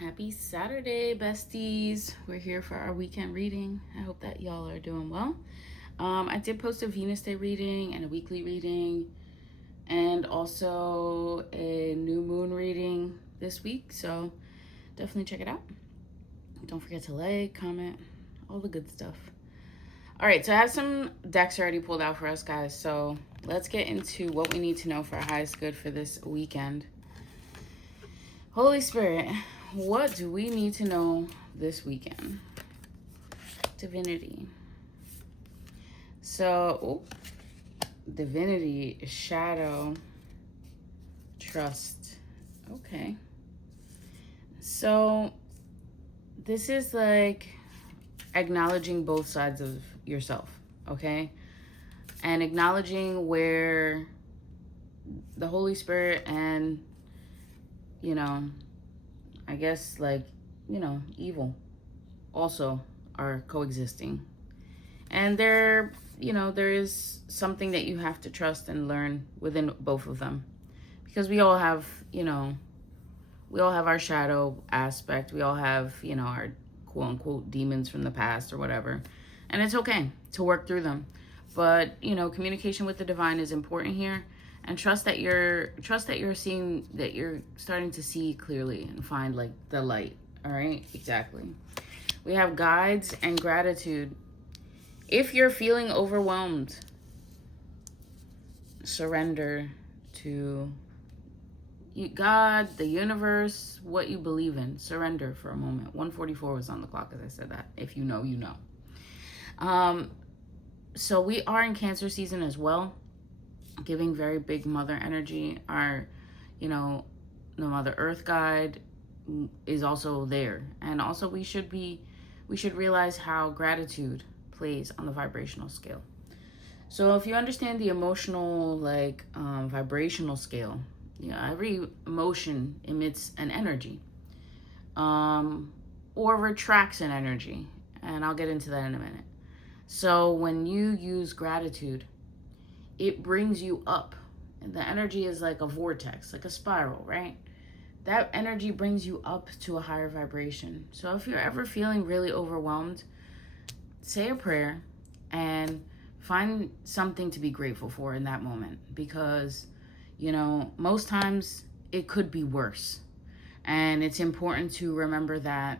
Happy Saturday, besties. We're here for our weekend reading. I hope that y'all are doing well. I did post a Venus Day reading and a weekly reading and also a new moon reading this week. So definitely check it out. Don't forget to like, comment, all the good stuff. All right, so I have some decks already pulled out for us, guys. So let's get into what we need to know for our highest good for this weekend. Holy Spirit, what do we need to know this weekend? Divinity. So, Divinity, Shadow, Trust. Okay. So, this is like acknowledging both sides of yourself, okay? And acknowledging where the Holy Spirit and, I guess evil also are coexisting. And there is something that you have to trust and learn within both of them. Because we all have our shadow aspect. We all have, our quote unquote demons from the past or whatever. And it's okay to work through them. But, communication with the divine is important here. And trust that you're starting to see clearly and find like the light. All right, exactly. We have guides and gratitude. If you're feeling overwhelmed, surrender to God, the universe, what you believe in. Surrender for a moment. 1:44 was on the clock as I said that. If you know, you know. So we are in Cancer season as well. Giving very big mother energy. Our, the Mother Earth guide is also there. And also we should realize how gratitude plays on the vibrational scale. So if you understand the emotional, vibrational scale, every emotion emits an energy, or retracts an energy. And I'll get into that in a minute. So when you use gratitude, it brings you up. And the energy is like a vortex, like a spiral, right? That energy brings you up to a higher vibration. So if you're ever feeling really overwhelmed, say a prayer and find something to be grateful for in that moment. Because, most times it could be worse. And it's important to remember that,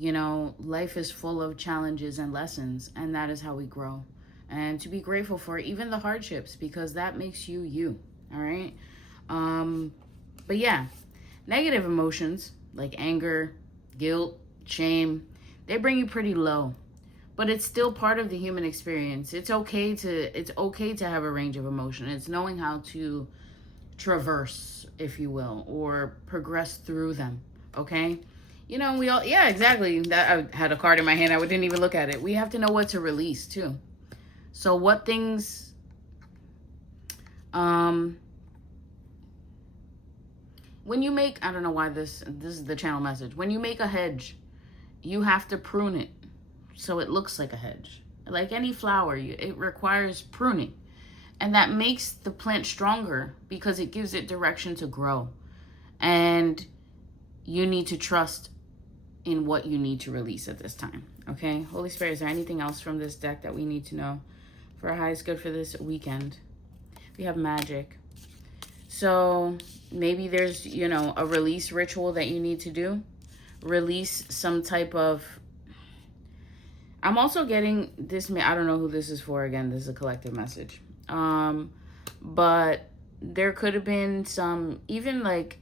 life is full of challenges and lessons, and that is how we grow. And to be grateful for even the hardships, because that makes you you. All right. But yeah, negative emotions like anger, guilt, shame, they bring you pretty low. But it's still part of the human experience. It's okay to have a range of emotion. It's knowing how to traverse, if you will, or progress through them. Okay. We all, yeah, exactly. That I had a card in my hand. I didn't even look at it. We have to know what to release too. So what things, when you make, I don't know why this is the channel message. When you make a hedge, you have to prune it so it looks like a hedge. Like any flower, it requires pruning. And that makes the plant stronger because it gives it direction to grow. And you need to trust in what you need to release at this time. Okay? Holy Spirit, is there anything else from this deck that we need to know for our highest good for this weekend? We have Magic. So maybe there's, a release ritual that you need to do. Release some type of... I'm also getting this... I don't know who this is for. Again, this is a collective message. But there could have been some, even like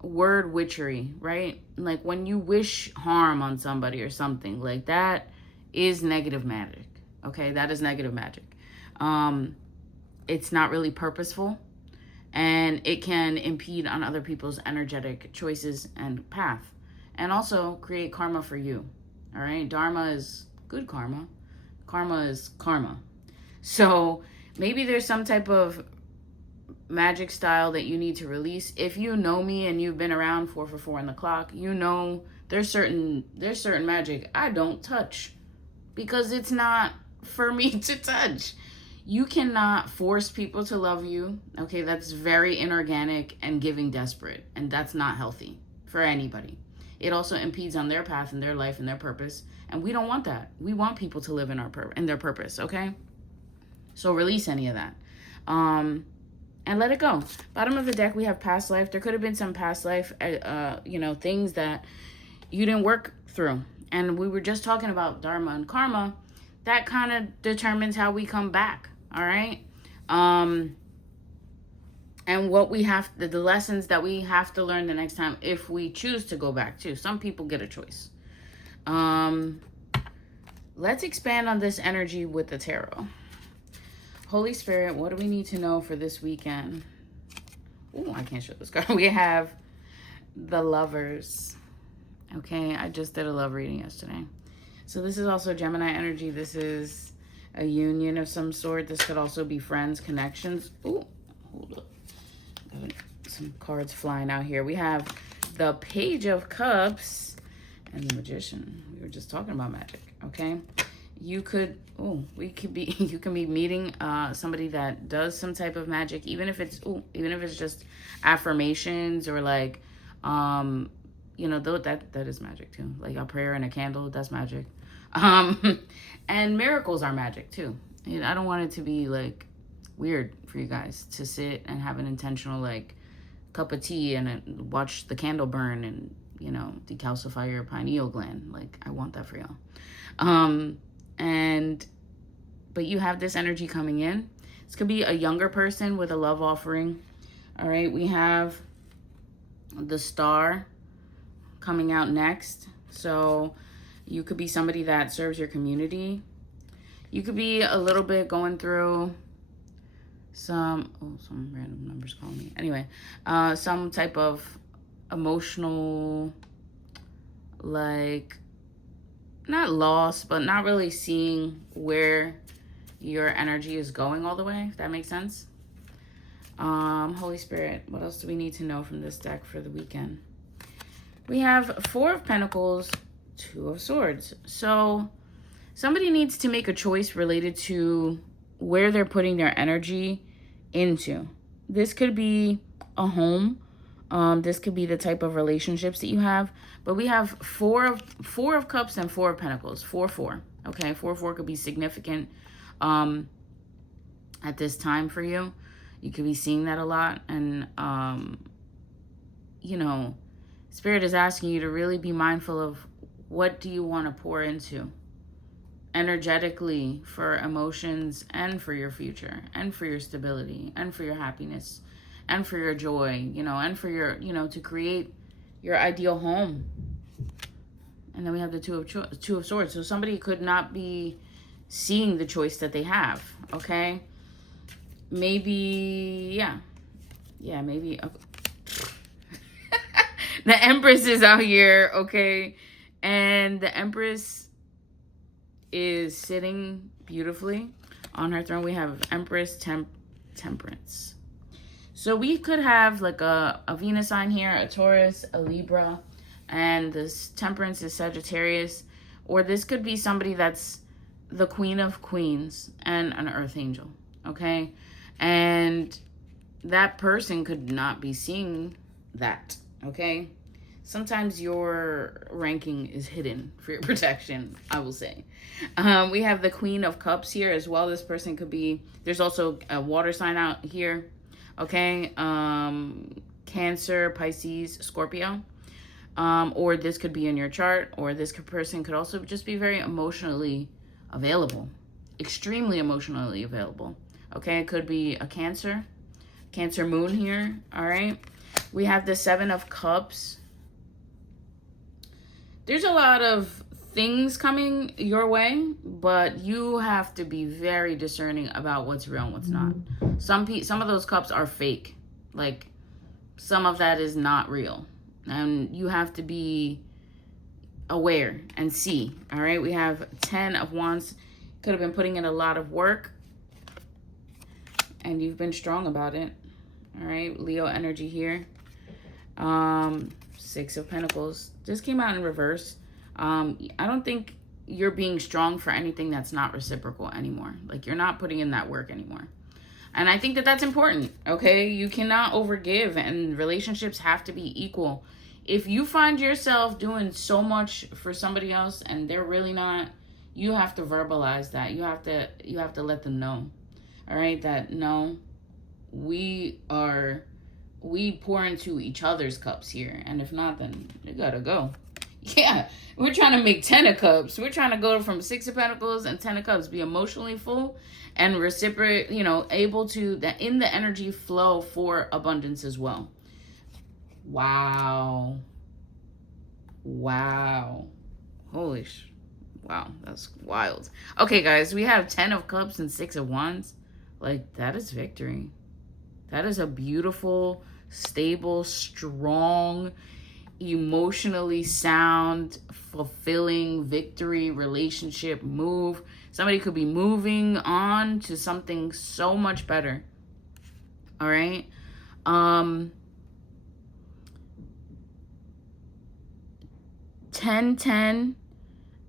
word witchery, right? Like when you wish harm on somebody or something like that is negative magic. Okay, that is negative magic. It's not really purposeful, and it can impede on other people's energetic choices and path, and also create karma for you. All right, Dharma is good karma. Karma is karma. So maybe there's some type of magic style that you need to release. If you know me and you've been around 4 on the clock, there's certain magic I don't touch because it's not for me to touch. You cannot force people to love you. Okay, that's very inorganic and giving desperate, and that's not healthy for anybody. it also impedes on their path and their life and their purpose. And we don't want that. We want people to live in in their purpose, okay? So release any of that. And let it go. Bottom of the deck, we have past life. There could have been some past life, things that you didn't work through. And we were just talking about Dharma and karma. That kind of determines how we come back, all right? And what we have, the lessons that we have to learn the next time if we choose to go back to. Some people get a choice. Let's expand on this energy with the tarot. Holy Spirit, what do we need to know for this weekend? Oh, I can't show this card. We have the Lovers. Okay, I just did a love reading yesterday. So this is also Gemini energy. This is a union of some sort. This could also be friends, connections. Oh, hold up. Some cards flying out here. We have the Page of Cups and the Magician. We were just talking about magic, okay? You can be meeting somebody that does some type of magic, even if it's just affirmations or like though that is magic too. Like a prayer and a candle, that's magic. And miracles are magic too. I don't want it to be like weird for you guys to sit and have an intentional like cup of tea and watch the candle burn and decalcify your pineal gland. Like I want that for y'all. But you have this energy coming in. This could be a younger person with a love offering. All right, we have the Star coming out next. So you could be somebody that serves your community. You could be a little bit going through some random numbers calling me. Anyway, some type of emotional, like, not loss, but not really seeing where your energy is going all the way, if that makes sense. Holy Spirit, what else do we need to know from this deck for the weekend? We have Four of Pentacles, Two of Swords. So somebody needs to make a choice related to where they're putting their energy into. This could be a home. This could be the type of relationships that you have. But we have four of Cups and Four of Pentacles. 4-4. Okay, 4-4 could be significant at this time for you. You could be seeing that a lot. And, Spirit is asking you to really be mindful of what do you want to pour into energetically for emotions and for your future and for your stability and for your happiness and for your joy, and for your, to create your ideal home. And then we have the Two of Swords. So somebody could not be seeing the choice that they have, okay? Maybe, maybe. Okay. The Empress is out here, okay? And the Empress is sitting beautifully on her throne. We have Empress, Temperance. So we could have like a Venus sign here, a Taurus, a Libra, and this Temperance is Sagittarius. Or this could be somebody that's the Queen of Queens and an Earth Angel, okay? And that person could not be seeing that, okay? Sometimes your ranking is hidden for your protection, I will say. We have the Queen of Cups here as well. This person could be, there's also a water sign out here, okay? Cancer, Pisces, Scorpio. Or this could be in your chart, or this person could also just be very emotionally available, extremely emotionally available, okay? It could be a Cancer moon here, all right? We have the Seven of Cups. There's a lot of things coming your way, but you have to be very discerning about what's real and what's not. Some of those cups are fake. Like, some of that is not real. And you have to be aware and see, all right? We have 10 of Wands. Could have been putting in a lot of work, and you've been strong about it, all right? Leo energy here. Six of Pentacles. This came out in reverse. I don't think you're being strong for anything that's not reciprocal anymore. Like, you're not putting in that work anymore. And I think that that's important, okay? You cannot overgive, and relationships have to be equal. If you find yourself doing so much for somebody else and they're really not, you have to verbalize that. You have to let them know. All right, that no, we pour into each other's cups here, and if not, then you gotta go. Yeah, we're trying to make 10 of cups. We're trying to go from 6 of pentacles and 10 of cups, be emotionally full and reciprocate, able to, that in the energy flow for abundance as well. Wow. Holy wow, that's wild. Okay, guys, we have 10 of cups and 6 of wands. Like, that is victory. That is a beautiful, stable, strong, emotionally sound, fulfilling victory relationship move. Somebody could be moving on to something so much better. All right. 10,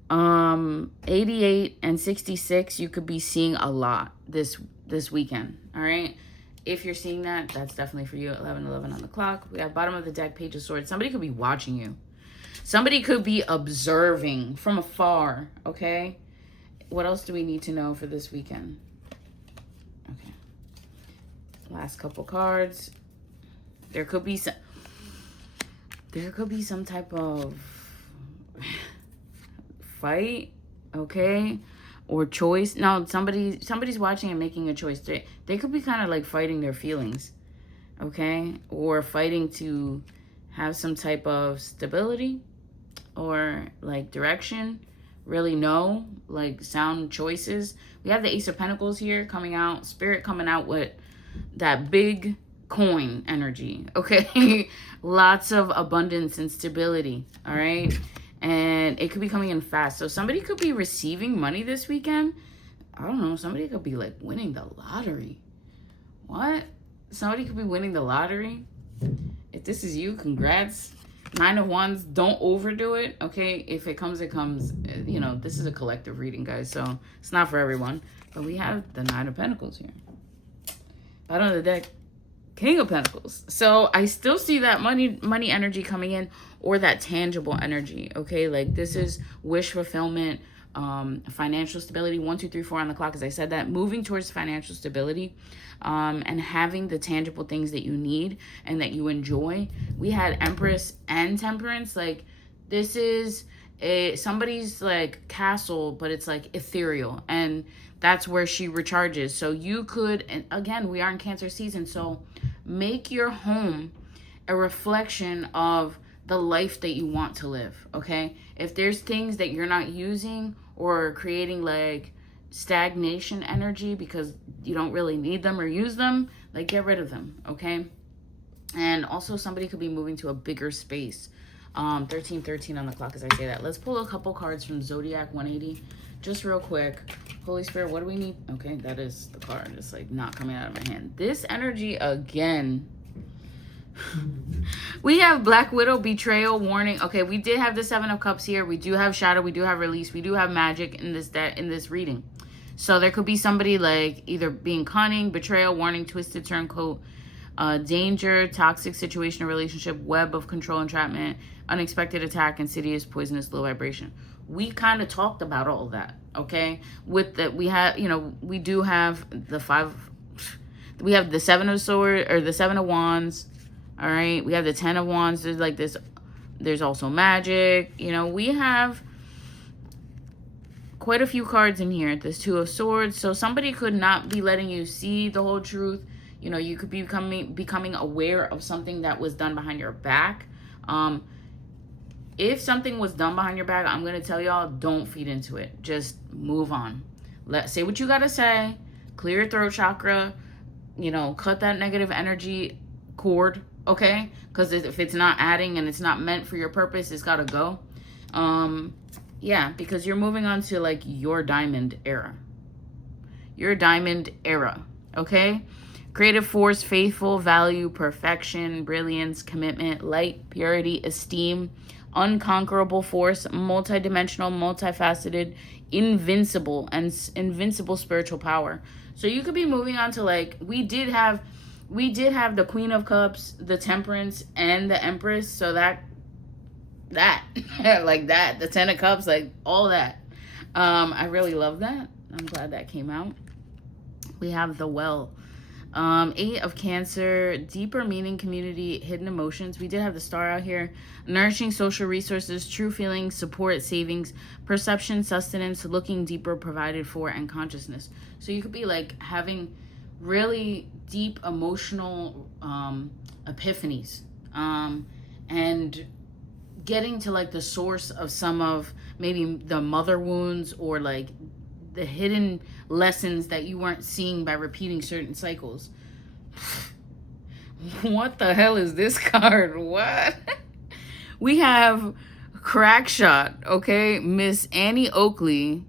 88 and 66, you could be seeing a lot this weekend. All right. If you're seeing that, that's definitely for you. 11:11 on the clock. We have bottom of the deck, Page of Swords. Somebody could be watching you. Somebody could be observing from afar, okay? What else do we need to know for this weekend? Okay. Last couple cards. There could be some type of fight, okay? Or choice. No, somebody's watching and making a choice. They could be kind of like fighting their feelings, okay? Or fighting to have some type of stability or like direction, really know, like sound choices. We have the Ace of Pentacles here coming out, Spirit coming out with that big coin energy, okay? Lots of abundance and stability, all right? And it could be coming in fast. So somebody could be receiving money this weekend. I don't know. Somebody could be like winning the lottery. What? Somebody could be winning the lottery. If this is you, congrats. 9 of Wands, don't overdo it, okay? If it comes, it comes. This is a collective reading, guys. So it's not for everyone. But we have the 9 of Pentacles here. Bottom of the deck, King of Pentacles. So I still see that money energy coming in, or that tangible energy, okay? Like this is wish fulfillment, financial stability. 1, 2, 3, 4 on the clock, as I said that. Moving towards financial stability, and having the tangible things that you need and that you enjoy. We had Empress and Temperance. Like this is somebody's like castle, but it's like ethereal, and that's where she recharges. So you could, and again, we are in Cancer season, so make your home a reflection of the life that you want to live, okay? If there's things that you're not using or creating like stagnation energy because you don't really need them or use them, like get rid of them, okay? And also somebody could be moving to a bigger space. 13:13 on the clock as I say that. Let's pull a couple cards from Zodiac 180 just real quick. Holy Spirit, what do we need? Okay, that is the card. It's like not coming out of my hand. This energy again. We have Black Widow, betrayal, warning. Okay, we did have the 7 of Cups here. We do have shadow. We do have release. We do have magic in this reading. So there could be somebody like either being cunning, betrayal, warning, twisted turncoat, danger, toxic situation or relationship, web of control, entrapment, unexpected attack, insidious, poisonous, low vibration. We kind of talked about all of that, okay? With that, we have, we do have the 5. We have the 7 of Swords, or the 7 of Wands. All right, we have the 10 of Wands. There's like this. There's also magic. We have quite a few cards in here. This 2 of Swords. So somebody could not be letting you see the whole truth. You could be becoming aware of something that was done behind your back. If something was done behind your back, I'm going to tell y'all, don't feed into it. Just move on. Say what you got to say. Clear your throat chakra. Cut that negative energy cord, okay? Because if it's not adding and it's not meant for your purpose, it's got to go. Yeah, because you're moving on to like your diamond era. Your diamond era, okay? Creative force, faithful, value, perfection, brilliance, commitment, light, purity, esteem, unconquerable force, multidimensional, multifaceted, invincible, and invincible spiritual power. So you could be moving on to like, we did have the Queen of Cups, the Temperance, and the Empress. So that that. Like that. The 10 of Cups, like all that. I really love that. I'm glad that came out. We have the Well. 8 of Cancer, deeper meaning, community, hidden emotions. We did have the Star out here. Nourishing social resources, true feelings, support, savings, perception, sustenance, looking deeper, provided for, and consciousness. So you could be like having really deep emotional epiphanies, and getting to like the source of some of maybe the mother wounds, or like the hidden lessons that you weren't seeing by repeating certain cycles. What the hell is this card? What? We have Crackshot, okay? Miss Annie Oakley.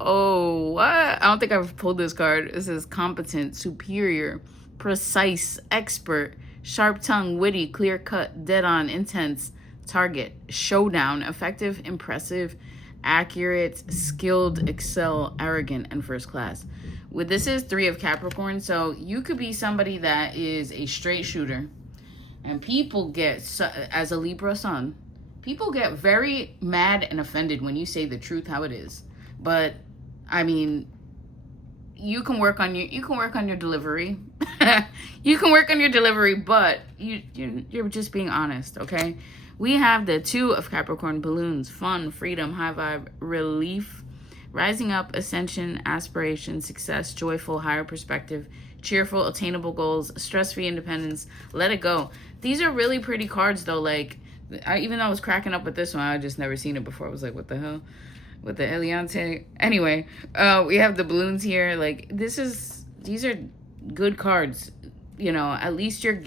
Oh, what? I don't think I've pulled this card. This is competent, superior, precise, expert, sharp tongue, witty, clear cut, dead on, intense, target, showdown, effective, impressive, accurate, skilled, excel, arrogant, and first class. With this is 3 of Capricorn, so you could be somebody that is a straight shooter, and people get, as a Libra sun, people get very mad and offended when you say the truth how it is. But I mean, you can work on your delivery. You can work on your delivery, but you're just being honest, okay? We have the 2 of Capricorn, balloons, fun, freedom, high vibe, relief, rising up, ascension, aspiration, success, joyful, higher perspective, cheerful, attainable goals, stress-free independence, let it go. These are really pretty cards though. Like, even though I was cracking up with this one, I just never seen it before. I was like, what the hell? With the Eliante. Anyway, we have the balloons here. Like, these are good cards. You know, at least you're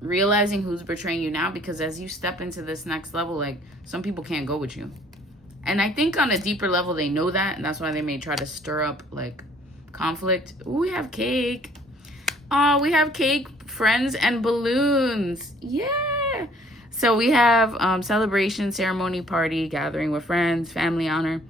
realizing who's betraying you now, because as you step into this next level, like, some people can't go with you. And I think on a deeper level, they know that, and that's why they may try to stir up, like, conflict. Ooh, we have cake. Oh, we have cake, friends, and balloons. Yeah. So we have celebration, ceremony, party, gathering with friends, family, honor.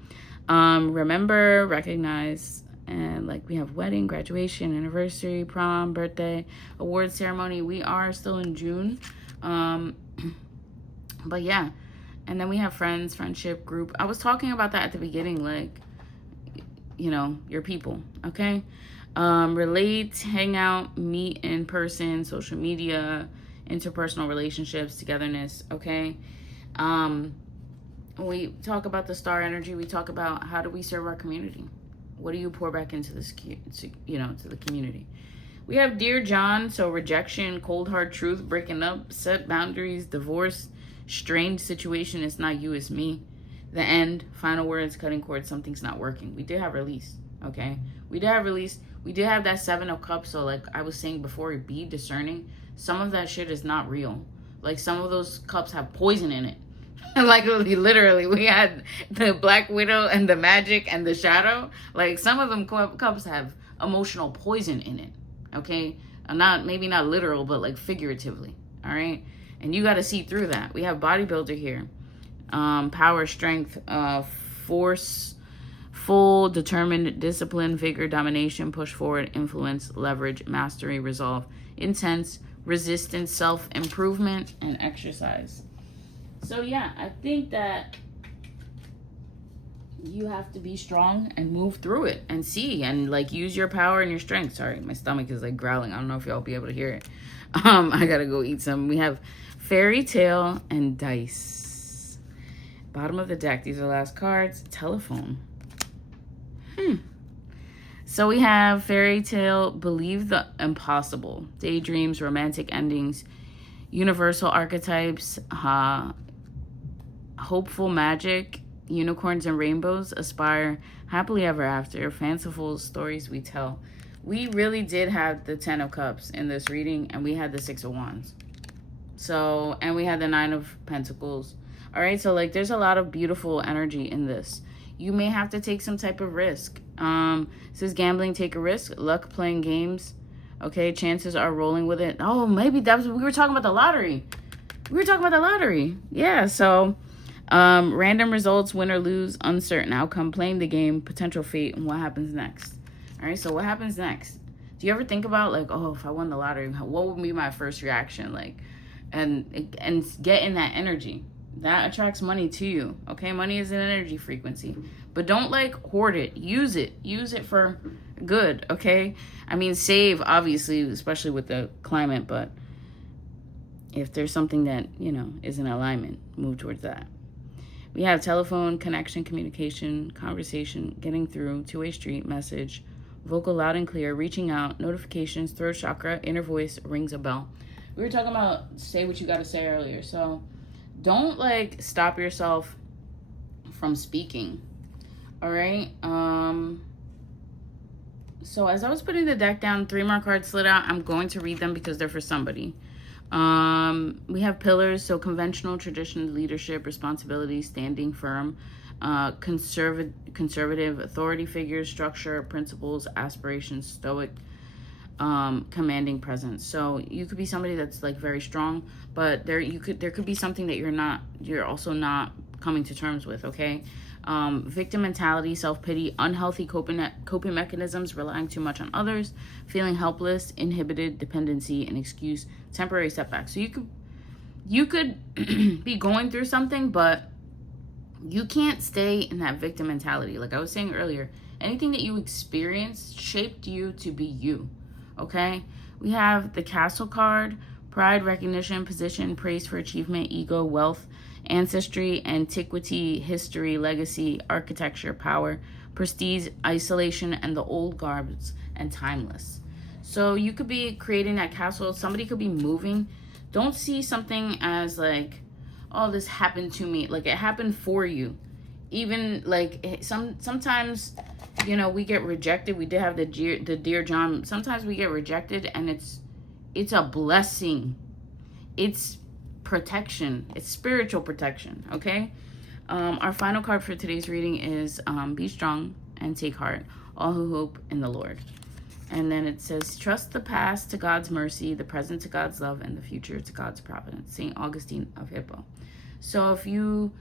Remember, recognize, and like we have wedding, graduation, anniversary, prom, birthday, award ceremony. We are still in June. But yeah. And then we have friends, friendship, group. I was talking about that at the beginning, like, you know, your people, okay? Relate, hang out, meet in person, social media, interpersonal relationships, togetherness, okay? We talk about the star energy. We talk about how do we serve our community? What do you pour back into this, you know, to the community? We have Dear John, so rejection, cold hard truth, breaking up, set boundaries, divorce, strained situation. It's not you, it's me. The end, final words, cutting cords, something's not working. We did have release, okay? We did have release. We did have that 7 of Cups, so like I was saying before, be discerning. Some of that shit is not real. Like, some of those cups have poison in it. Like, literally, we had the Black Widow and the Magic and the Shadow. Like, some of them cups have emotional poison in it, okay? Maybe not literal, but like figuratively, all right? And you got to see through that. We have bodybuilder here. Power, strength, force, full, determined, discipline, vigor, domination, push forward, influence, leverage, mastery, resolve, intense, resistance, self-improvement, and exercise. So yeah, I think that you have to be strong and move through it and see and like use your power and your strength. Sorry, my stomach is like growling. I don't know if y'all be able to hear it. I gotta go eat some. We have Fairy Tale and Dice. Bottom of the deck. These are the last cards. Telephone. So we have Fairy Tale, believe the impossible, daydreams, romantic endings, universal archetypes, hopeful magic, unicorns and rainbows, aspire, happily ever after, fanciful stories we tell. We really did have the 10 of Cups in this reading, and we had the 6 of Wands. So, and we had the 9 of Pentacles. All right, so like there's a lot of beautiful energy in this. You may have to take some type of risk. It says gambling, take a risk. Luck, playing games. Okay, chances are rolling with it. Oh, maybe that was, we were talking about the lottery. Yeah, so random results, win or lose, uncertain outcome, playing the game, potential fate, and what happens next. All right, so what happens next? Do you ever think about like, oh, if I won the lottery, what would be my first reaction? Like, and get in that energy. that attracts money to you. Okay, money is an energy frequency, but don't like hoard it. Use it for good. Okay, I mean, save, obviously, especially with the climate, but if there's something that, you know, is in alignment, move towards that. We have telephone, connection, communication, conversation, getting through, two-way street, message, vocal loud and clear, reaching out, notifications, throat chakra, inner voice, rings a bell. We were talking about say what you got to say earlier. So don't like stop yourself from speaking. All right. So as I was putting the deck down, 3 more cards slid out. I'm going to read them because they're for somebody. We have pillars, so conventional, tradition, leadership, responsibility, standing firm, conservative, authority figures, structure, principles, aspirations, stoic, commanding presence. So you could be somebody that's like very strong, but there could be something that you're also not coming to terms with. Okay. Victim mentality, self-pity, unhealthy coping mechanisms, relying too much on others, feeling helpless, inhibited, dependency, and excuse, temporary setbacks. So you could be going through something, but you can't stay in that victim mentality. Like I was saying earlier, anything that you experienced shaped you to be you. Okay? We have the Castle card, pride, recognition, position, praise for achievement, ego, wealth, ancestry, antiquity, history, legacy, architecture, power, prestige, isolation, and the old garbs and timeless. So you could be creating that castle. Somebody could be moving. Don't see something as like, oh, this happened to me. Like it happened for you. Even like sometimes, you know, we get rejected. We did have the Dear John. Sometimes we get rejected, and it's a blessing. It's protection. It's spiritual protection. Okay. Our final card for today's reading is be strong and take heart, all who hope in the Lord. And then it says, trust the past to God's mercy, the present to God's love, and the future to God's providence. St. Augustine of Hippo. So if you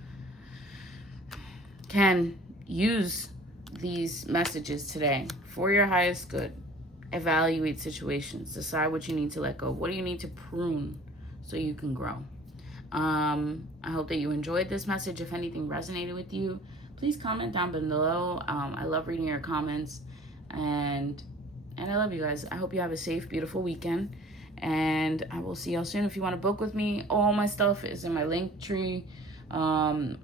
can use these messages today for your highest good, evaluate situations, decide what you need to let go. What do you need to prune so you can grow? I hope that you enjoyed this message. If anything resonated with you, please comment down below. I love reading your comments, and I love you guys. I hope you have a safe, beautiful weekend, and I will see y'all soon. If you want to book with me, all my stuff is in my link tree. The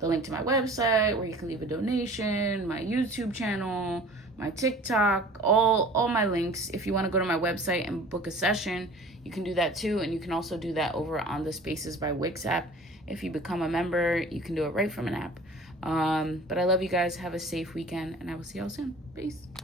link to my website where you can leave a donation, my YouTube channel, my TikTok, all my links. If you want to go to my website and book a session, you can do that too. And you can also do that over on the Spaces by Wix app. If you become a member, you can do it right from an app. But I love you guys. Have a safe weekend, and I will see y'all soon. Peace.